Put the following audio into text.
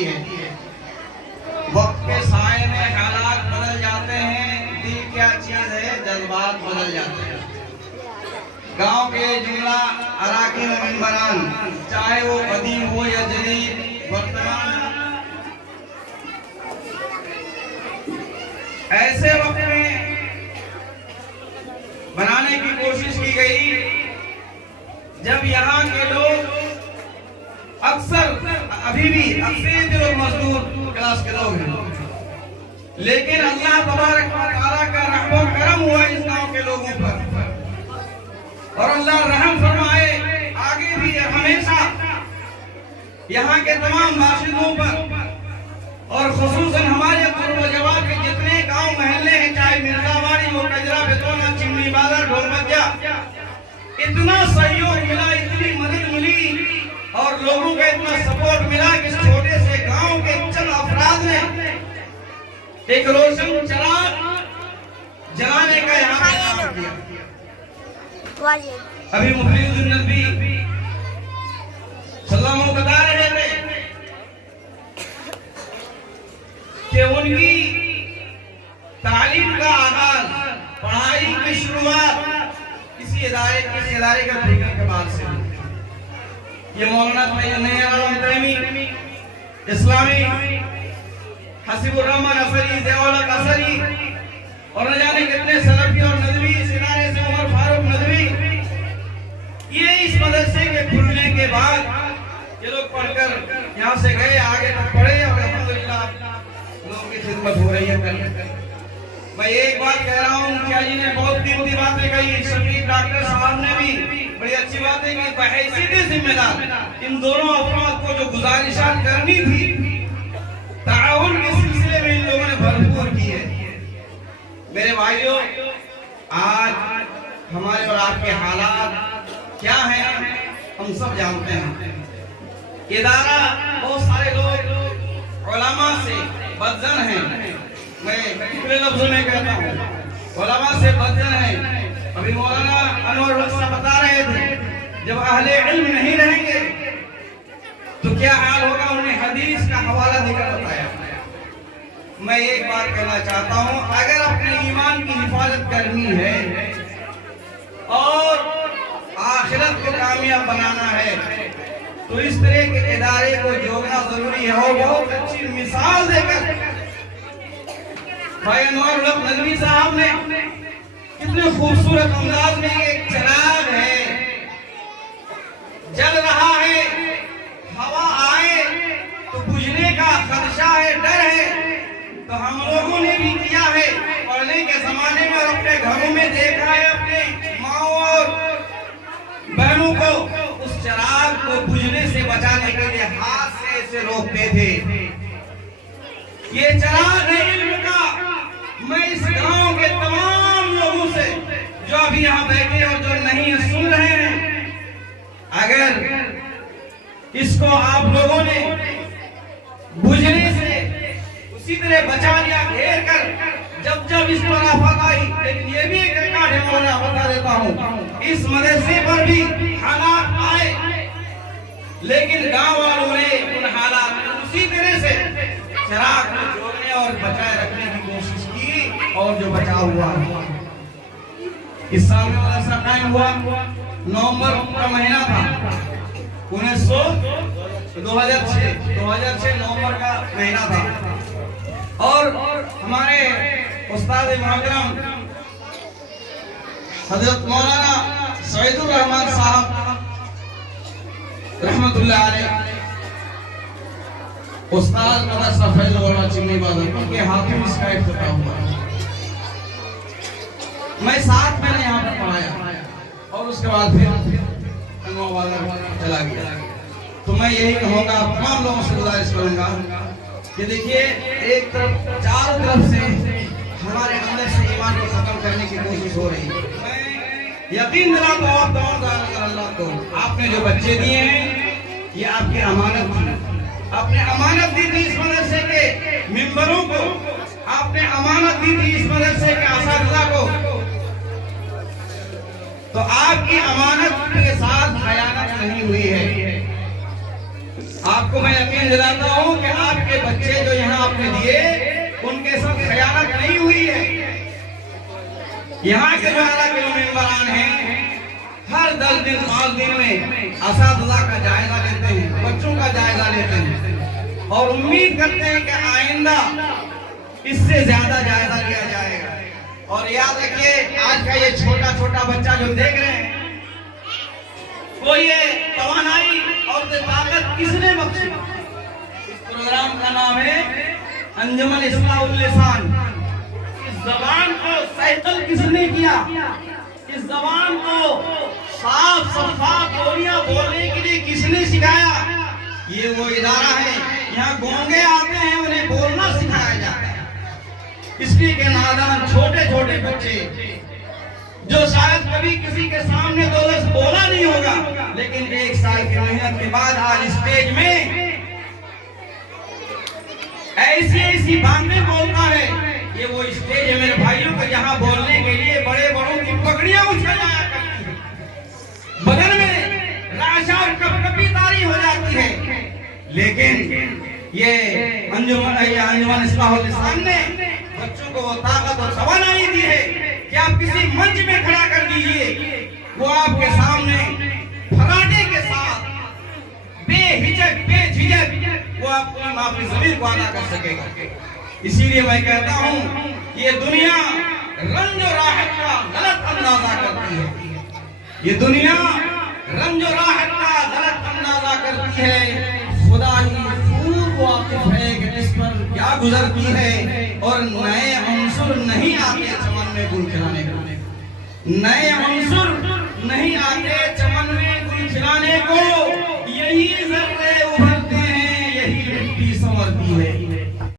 होती है। वक्त के साए में हालात बदल जाते हैं, दिल क्या चीज है, जज्बात बदल जाते हैं। गांव के जुमला अराकीन और मेंबरान, चाहे वो कदीम हो या जदीद, वर्तमान ऐसे वक्त में बनाने की कोशिश की गई जब यहाँ के लोग अक्सर अभी भी अक्सर लोग मजदूर क्लास के लोग हैं, लेकिन अल्लाह तबारक व तआला का रहम व करम हुआ इस गांव के लोगों पर, और अल्लाह रहम फरमाए आगे भी हमेशा यहाँ के तमाम बाशिंदों पर, और खुसूसन हमारे जवाब के जितने गांव महल्ले हैं, चाहे मिर्जावाड़ी हो, कजरा, बेतौना, चिमनी बाजार, ढोलमतिया, इतना सहयोग मिला, इतनी मदद मिली और लोगों का इतना सपोर्ट मिला कि इस छोटे से गांव के चंद अफराद ने एक रोशन चिराग जलाने का यहाँ पे काम किया। अभी मुफ्ती नबी सल्लल्लाहु बता रहे थे कि उनकी तालीम का आगाज, पढ़ाई की शुरुआत किसी इदारे का देखने के बाद से। ये मौलाना तैमी इस्लामी हसीबुर रहमान असरी, ज़ियाउल असरी और न जाने कितने सलफी और नदवी, सिनारे से उमर फारूक नदवी, ये इस मदरसे के खुलने के बाद ये लोग पढ़कर यहाँ से गए, आगे तक पढ़े और अल्हम्दुलिल्लाह लोगों की खिदमत हो रही है। मैं एक बात कह रहा हूँ, मुखिया जी ने बहुत कीमती बातें कही, शफीक डॉक्टर साहब ने भी बड़ी अच्छी बातें की। बहैसियत जिम्मेदार इन दोनों अफराद को जो गुजारिशात करनी थी, ताउन के सिलसिले में इन लोगों ने भरपूर की है। मेरे भाइयों, आज हमारे और आपके हालात क्या हैं हम सब जानते हैं। इदारा बहुत सारे लोग उलमा से बदजन हैं, मैं खुले लफ्जों में कहता हूँ, उलमा से बदजन हैं। अभी मौलाना अनवर साहब बता रहे थे, जब अहले इल्म नहीं रहेंगे तो क्या हाल होगा, उन्हें हदीस का हवाला देकर बताया। मैं एक बात कहना चाहता हूँ, अगर अपने ईमान की हिफाजत करनी है और आखिरत को कामयाब बनाना है तो इस तरह के इदारे को जोड़ना जरूरी है। और बहुत अच्छी मिसाल देकर भाई अनवर नदवी साहब ने कितने खूबसूरत अंदाज में, एक चिराग है, जल रहा है, हवा आए तो बुझने का खदशा है, डर है, तो हम लोगों ने भी किया है पढ़ने के जमाने में और अपने घरों में देखा है, अपने माओ और बहनों को उस चिराग को बुझने से बचाने के लिए हाथ से ऐसे रोकते थे। ये चिराग है इल्म का। मैं इस गांव के तमाम लोगों से जो अभी यहाँ बैठे और जो नहीं सुन रहे हैं, अगर इसको आप लोगों ने बुझने से उसी तरह बचा लिया, घेर कर, जब जब इस पर आफत आई, लेकिन ये भी एक रिकॉर्ड है, मैं बता देता हूँ, इस मदरसे पर भी हालात आए, लेकिन गांव वालों ने उन हालात में उसी तरह से चिराग को जोड़ने और बचाए रखने की कोशिश की, और जो बचा हुआ इस साल में मदरसा कायम हुआ, नवंबर का महीना था 2006 नवंबर का महीना था, और हमारे उस्ताद मुहतरम हजरत मौलाना सईदुर रहमान साहब रहमतुल्लाह अलैह, उस्ताद मदरसा फैज़ुल्लाह चिमनी बाजार, उनके हाथों में इसका इफ्तिताह हुआ। मैं 7 महीने यहाँ पर पढ़ाया और उसके बाद फिर चला गया। तो मैं यही कहूँगा, तमाम लोगों से गुजारिश करूँगा कि देखिए, एक तरफ चारों तरफ से हमारे अंदर से ईमान को खत्म करने की कोशिश हो रही है। मैं यकीन दिलाता हूँ अल्लाह को, आपने जो बच्चे दिए हैं ये आपकी अमानत थी, आपने अमानत दी थी इस मदरसे के मेंबरों को, आपने अमानत दी थी इस मदरसे के असातिज़ा को, तो आपकी अमानत के साथ खयानत नहीं हुई है। आप आपको मैं यकीन दिलाता हूँ कि आपके बच्चे जो यहाँ आपने दिए उनके साथ खयानत नहीं हुई है। यहाँ के जो आला मेंबरान हैं हर 10 दिन 5 दिन में असातिज़ा का जायजा लेते हैं, बच्चों का जायजा लेते हैं और उम्मीद करते हैं कि आइंदा इससे ज्यादा जायजा लिया जाएगा। और याद रखिए आज का ये छोटा छोटा बच्चा जो देख रहे हैं वो ये तवानाई और ताकत किसने बख्शी? इस प्रोग्राम का नाम है अंजुमन इस्लाहुल लिसान। इस जबान को सहतल किसने किया? इस जबान को साफ सफात बोलियां बोलने के लिए किसने सिखाया? ये वो इदारा है, यहाँ गूंगे आते हैं उन्हें बोलना सिखाया जाता है। इसलिए के नादान छोटे छोटे बच्चे जो शायद कभी किसी के सामने 2 लफ्ज़ बोला नहीं होगा, लेकिन 1 साल की मेहनत के बाद आज स्टेज में ऐसी ऐसी बातें बोलता है। ये वो स्टेज है मेरे भाइयों को, यहाँ बोलने के लिए बड़े बड़ों की पगड़ियां उछाया करती है, बदन में लाशा और कपकपी तारी हो जाती है। लेकिन ये अंजुमन इस्लाहुल लिसान ने बच्चों को वो ताकत और तवानाई दी है कि आप किसी मंच में खड़ा कर दीजिए, वो आपके सामने फराटे के साथ बेहिचक बेझिझक वो अपनी माफी ज़मीर को अदा कर सकेगा। इसीलिए मैं कहता हूँ ये दुनिया रंज और राहत का गलत अंदाजा करती है। ये दुनिया रंज और राहत का गलत अंदाजा करती है। खुदा ही खूब वाकिफ है कि इस पर क्या गुजरती है और नए अंसुर नहीं आते चमन में गुल खिलाने को। नए अंसुर नहीं आते चमन में गुल खिलाने को। यही जर्रे उभरते हैं, यही मिट्टी संवरती है।